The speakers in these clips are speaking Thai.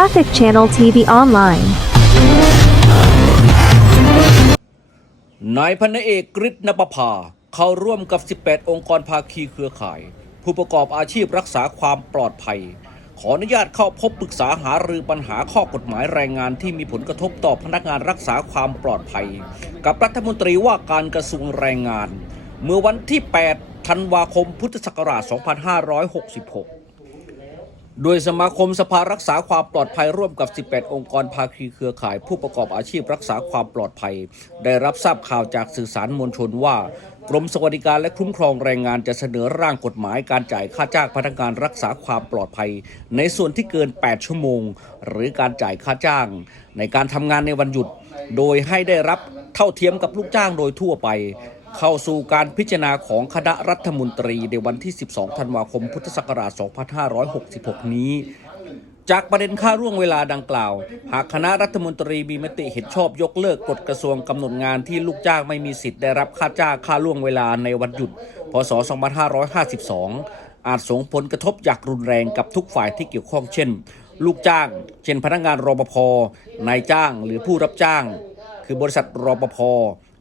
Traffic Channel TV Online. นายพันเอกกฤษณปภา เข้าร่วมกับ 18 องค์กรภาคีเครือข่าย ผู้ประกอบอาชีพรักษาความปลอดภัย ขออนุญาตเข้าพบปรึกษาหารือปัญหาข้อกฎหมายแรงงานที่มีผลกระทบต่อพนักงานรักษาความปลอดภัย กับรัฐมนตรีว่าการกระทรวงแรงงาน เมื่อวันที่ 8 ธันวาคม พุทธศักราช 2566 โดยสมาคมสภารักษาความปลอดภัยร่วมกับ 18 องค์กรภาคีเครือข่าย ผู้ประกอบอาชีพรักษาความปลอดภัย ได้รับทราบข่าวจากสื่อสารมวลชนว่ากรมสวัสดิการและคุ้มครองแรงงานจะเสนอร่างกฎหมายการจ่ายค่าจ้างพนักงานรักษาความปลอดภัย ในส่วนที่เกิน 8 ชั่วโมง หรือการจ่ายค่าจ้าง ในการทำงานในวันหยุด โดยให้ได้รับเท่าเทียมกับลูกจ้างโดยทั่วไป เข้าสู่การพิจารณาของคณะรัฐมนตรีในวันที่ 12 ธันวาคม พุทธศักราช 2566 นี้ จากประเด็นค่าร่วงเวลาดังกล่าว หากคณะรัฐมนตรีมีมติเห็นชอบยกเลิกกฎกระทรวงกำหนดงานที่ลูกจ้างไม่มีสิทธิ์ได้รับค่าจ้างค่าร่วงเวลาในวันหยุด พศ 2552 อาจส่งผลกระทบอย่างรุนแรงกับทุกฝ่ายที่เกี่ยวข้องเช่น ลูกจ้าง เช่นพนักงานรปภ นายจ้างหรือผู้รับจ้าง คือบริษัทรปภ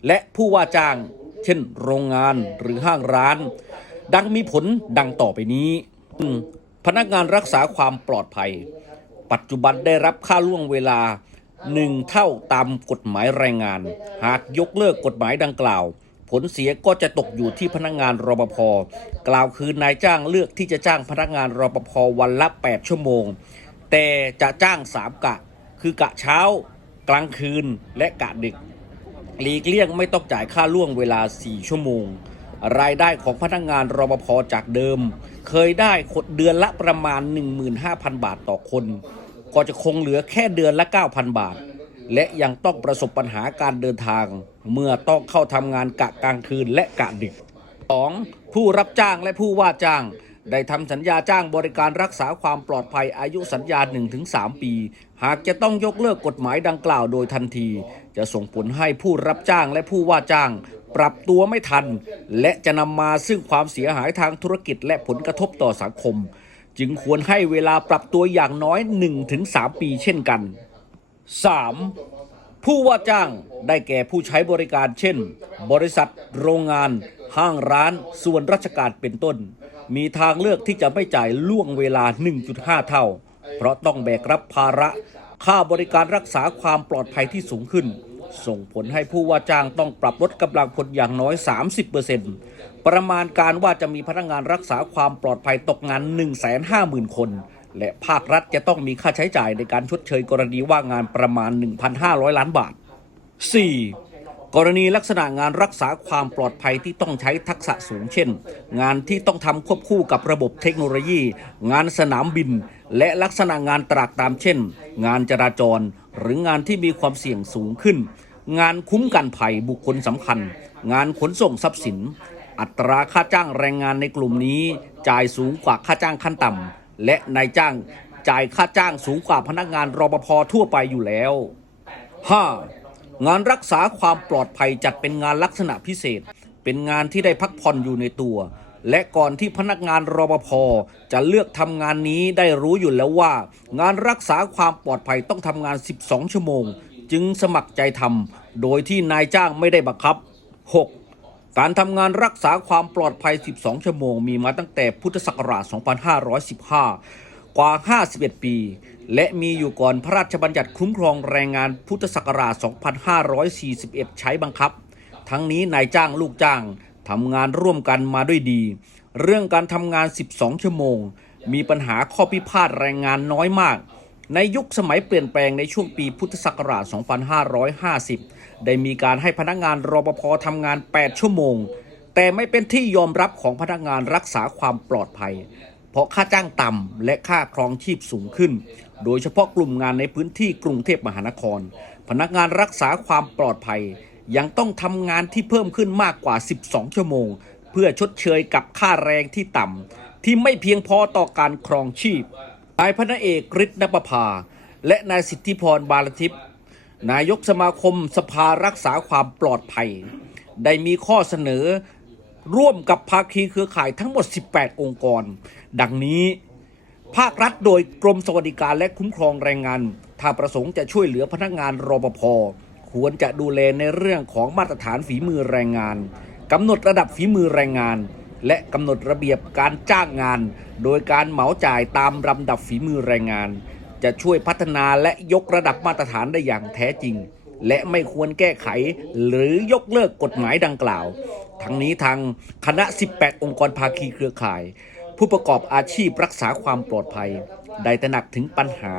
และผู้ว่าจ้าง เช่น โรงงานหรือห้างร้าน ดังมีผลดังต่อไปนี้พนักงานรักษาความปลอดภัย ปัจจุบันได้รับค่าล่วงเวลาหนึ่งเท่าตามกฎหมายแรงงาน หากยกเลิกกฎหมายดังกล่าว ผลเสียก็จะตกอยู่ที่พนักงานรปภกล่าวคือนายจ้างเลือกที่จะจ้างพนักงานรปภวันละ 8 ชั่วโมง แต่จะจ้าง3กะ คือกะเช้ากลางคืนและกะดึก หลีกเลี่ยงไม่ต้องจ่ายค่าล่วงเวลา 4 ชั่วโมง รายได้ของพนักงานรปภจากเดิม เคยได้เดือนละประมาณ 15,000 บาทต่อคน ก็จะคงเหลือแค่เดือนละ 9,000 บาท และยังต้องประสบปัญหาการเดินทาง เมื่อต้องเข้าทำงานกะกลางคืนและกะดึก 2. ผู้รับจ้างและผู้ว่าจ้าง ได้ทำสัญญาจ้างบริการรักษาความปลอดภัยอายุสัญญา 1-3 ปี หากจะต้องยกเลิกกฎหมายดังกล่าวโดยทันที จะส่งผลให้ผู้รับจ้างและผู้ว่าจ้าง ปรับตัวไม่ทัน และจะนำมาซึ่งความเสียหายทางธุรกิจและผลกระทบต่อสังคม จึงควรให้เวลาปรับตัวอย่างน้อย 1-3 ปีเช่นกัน 3. ผู้ว่าจ้างได้แก่ผู้ใช้บริการเช่น บริษัท โรงงาน ห้างร้าน ส่วนราชการเป็นต้น มีทางเลือกที่จะไม่จ่ายล่วงเวลา 1.5 เท่า เพราะต้องแบกรับภาระ ค่าบริการรักษาความปลอดภัยที่สูงขึ้น ส่งผลให้ผู้ว่าจ้างต้องปรับลดกำลังคนอย่างน้อย 30%ประมาณการว่าจะมีพนักงานรักษาความปลอดภัยตกงาน 150,000 คน และภาครัฐจะต้องมีค่าใช้จ่ายในการชดเชยกรณีว่างงานประมาณ 1,500 ล้านบาท 4. กรณีลักษณะงานรักษาความปลอดภัยที่ต้องใช้ทักษะสูงเช่น งานที่ต้องทำควบคู่กับระบบเทคโนโลยี งานสนามบิน และลักษณะงานตรากตามเช่น งานจราจร หรืองานที่มีความเสี่ยงสูงขึ้น งานคุ้มกันภัยบุคคลสำคัญ งานขนส่งทรัพย์สิน อัตราค่าจ้างแรงงานในกลุ่มนี้ จ่ายสูงกว่าค่าจ้างขั้นต่ำและนายจ้างจ่ายค่าจ้างสูงกว่าพนักงานรปภทั่วไปอยู่แล้ว 5. งานรักษาความปลอดภัยจัดเป็นงานลักษณะพิเศษ เป็นงานที่ได้พักผ่อนอยู่ในตัว และก่อนที่พนักงานรปภจะเลือกทำงานนี้ได้รู้อยู่แล้วว่า งานรักษาความปลอดภัยต้องทำงาน 12 ชั่วโมง จึงสมัครใจทำโดยที่นายจ้างไม่ได้บังคับ 6. การทำงานรักษาความปลอดภัย 12 ชั่วโมง มีมาตั้งแต่พุทธศักราช 2515 กว่า 51 ปี และมีอยู่ก่อนพระราชบัญญัติคุ้มครองแรงงานพุทธศักราช 2541 ใช้บังคับ ทั้งนี้นายจ้างลูกจ้างทำงานร่วมกันมาด้วยดี เรื่องการทำงาน 12 ชั่วโมง มีปัญหาข้อพิพาทแรงงานน้อยมาก ในยุคสมัยเปลี่ยนแปลงในช่วงปีพุทธศักราช 2550 ได้มีการให้พนักงานรปภทำงาน 8 ชั่วโมง แต่ไม่เป็นที่ยอมรับของพนักงานรักษาความปลอดภัย ราะค่าจ้างต่ำและค่าครองชีพสูงขึ้น โดยเฉพาะกลุ่มงานในพื้นที่กรุงเทพมหานคร พนักงานรักษาความปลอดภัย ยังต้องทำงานที่เพิ่มขึ้นมากกว่า 12 ชั่วโมง เพื่อชดเชยกับค่าแรงที่ต่ำที่ไม่เพียงพอต่อการครองชีพนายพระเอกฤทธิ์นปภาและนายสิทธิพรบาลทิพย์นายกสมาคมสภารักษาความปลอดภัย ได้มีข้อเสนอร่วมกับภาคีเครือข่ายทั้งหมด 18 องค์กร ดังนี้ ภาครัฐโดยกรมสวัสดิการและคุ้มครองแรงงาน ถ้าประสงค์จะช่วยเหลือพนักงานรปภควรจะดูแลในเรื่องของมาตรฐานฝีมือแรงงานกำหนดระดับฝีมือแรงงาน และกำหนดระเบียบการจ้างงาน โดยการเหมาจ่ายตามลำดับฝีมือแรงงาน จะช่วยพัฒนาและยกระดับมาตรฐานได้อย่างแท้จริง และไม่ควรแก้ไขหรือยกเลิกกฎหมายดังกล่าว ทั้งนี้ทางคณะ 18 องค์กรภาคีเครือข่าย ผู้ประกอบอาชีพรักษาความปลอดภัย ได้ตระหนักถึงปัญหา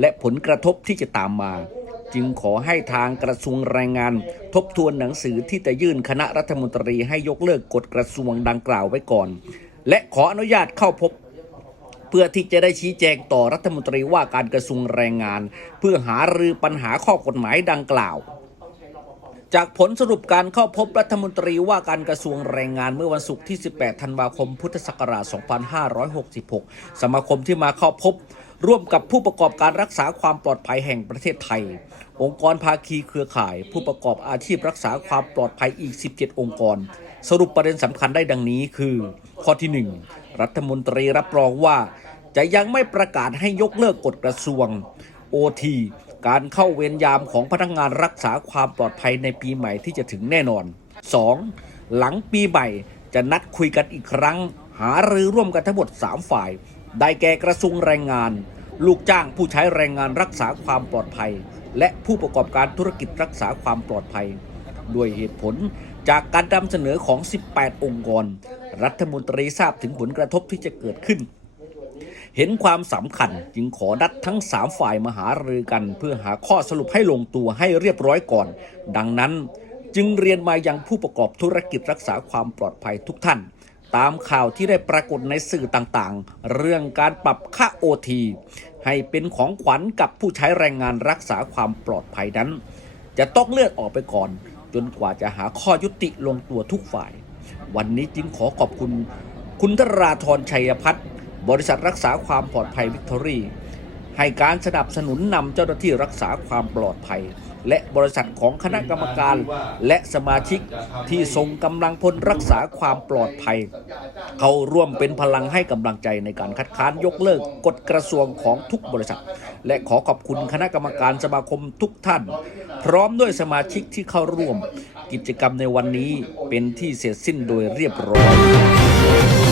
และผลกระทบที่จะตามมา จึงขอให้ทางกระทรวงแรงงาน ทบทวนหนังสือที่จะยื่นคณะรัฐมนตรีให้ยกเลิกกฎกระทรวงดังกล่าวไว้ก่อน และขออนุญาตเข้าพบเพื่อที่จะได้ชี้แจงต่อรัฐมนตรีว่าการกระทรวงแรงงาน เพื่อหารือปัญหาข้อกฎหมายดังกล่าว จากผลสรุปการเข้าพบรัฐมนตรีว่าการกระทรวงแรงงานเมื่อวันศุกร์ที่ 18 ธันวาคม พุทธศักราช 2566 สมาคมที่มาเข้าพบ ร่วมกับผู้ประกอบการรักษาความปลอดภัยแห่งประเทศไทย องค์กรภาคีเครือข่าย ผู้ประกอบอาชีพรักษาความปลอดภัยอีก 17 องค์กร สรุปประเด็นสำคัญได้ดังนี้คือ ข้อที่ 1 รัฐมนตรีรับรองว่า จะยังไม่ประกาศให้ยกเลิกกฎกระทรวง OT การเข้าเวรยามของพนักงานรักษาความปลอดภัยในปีใหม่ที่จะถึงแน่นอน 2. หลังปีใหม่จะนัดคุยกันอีกครั้ง หารือร่วมกันทั้งหมด 3 ฝ่าย ได้แก่กระทรวงแรงงาน ลูกจ้างผู้ใช้แรงงานรักษาความปลอดภัย และผู้ประกอบการธุรกิจรักษาความปลอดภัย ด้วยเหตุผลจากการนำเสนอของ 18 องค์กร รัฐมนตรีทราบถึงผลกระทบที่จะเกิดขึ้น เห็นความสำคัญจึงขอนัดทั้ง 3 ฝ่ายมาหารือกัน เพื่อหาข้อสรุปให้ลงตัวให้เรียบร้อยก่อน ดังนั้นจึงเรียนมายังผู้ประกอบธุรกิจรักษาความปลอดภัยทุกท่าน ตามข่าวที่ได้ปรากฏในสื่อต่างๆ เรื่องการปรับค่าโอทีให้เป็นของขวัญกับผู้ใช้แรงงานรักษาความปลอดภัยนั้น จะต้องเลือนออกไปก่อน จนกว่าจะหาข้อยุติลงตัวทุกฝ่าย วันนี้จึงขอขอบคุณคุณธราธรชัยพัฒน์ บริษัทรักษาความปลอดภัยวิกตอรี่ให้การสนับสนุนนำเจ้าหน้าที่รักษาความปลอดภัย และบริษัทของคณะกรรมการและสมาชิกที่ส่งกำลังพลรักษาความปลอดภัย เข้าร่วมเป็นพลังให้กำลังใจในการคัดค้านยกเลิกกฎกระทรวงของทุกบริษัท และขอขอบคุณคณะกรรมการสมาคมทุกท่าน พร้อมด้วยสมาชิกที่เข้าร่วม กิจกรรมในวันนี้เป็นที่เสร็จสิ้นโดยเรียบร้อย